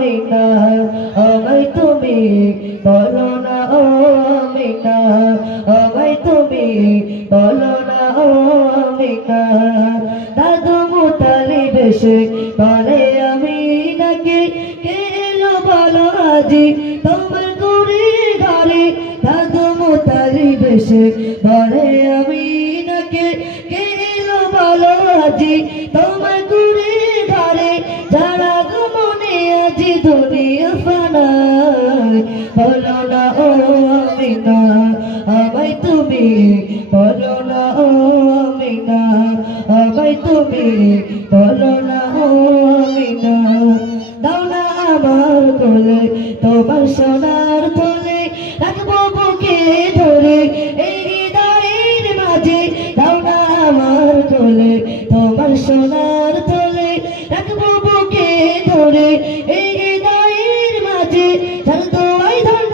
আমিনা আমায় তুমি বলো না ও আমিনা আমায় তুমি বলো না ও আমিনা দাদু মুতালিব এসে বলে আমিনাকে কে এলো বলো আজি তোমার ঘরে ঘরে দাদু মুতালিব এসে বলে আমিনাকে কে এলো বলো আজি তোমার ঘরে ঘরে যারা মনে আজি দুনিয়া ফানায় বলো না ও আমিনা আমায় তুমি বলো না ও আমিনা আমায় তুমি বলো না ও আমিনা দাও না আমার কোলে তোমার সোনার কোলে রাখবো বুকে ধরে এই হৃদয়ের মাঝে দাও না আমার কোলে তোমার সোনার কোলে রাখবো বুকে ধরে এই হৃদয়ের মাঝে